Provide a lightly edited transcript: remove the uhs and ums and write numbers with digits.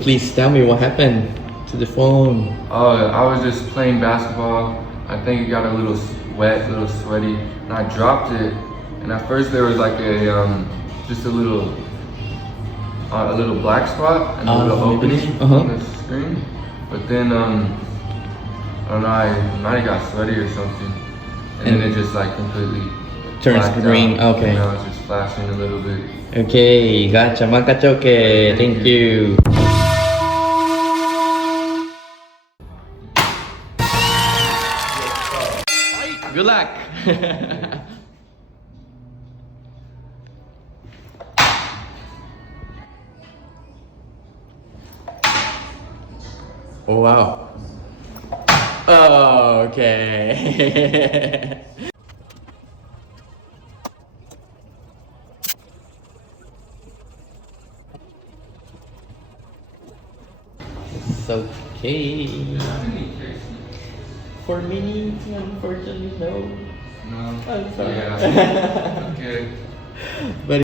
please tell me what happened to the phone. I was just playing basketball. I think it got a little wet, a little sweaty, and I dropped it. And at first there was like just a little black spot and a little opening on the screen. But then I don't know, I might have got sweaty or something, and then it just like completely turns green. Out. Okay. Now it's just flashing a little bit. Okay, gotcha. Makachoke. Thank you. Good luck. Oh wow. Oh, okay. It's okay. For me, unfortunately, no. No. I'm sorry. Yeah. Okay. But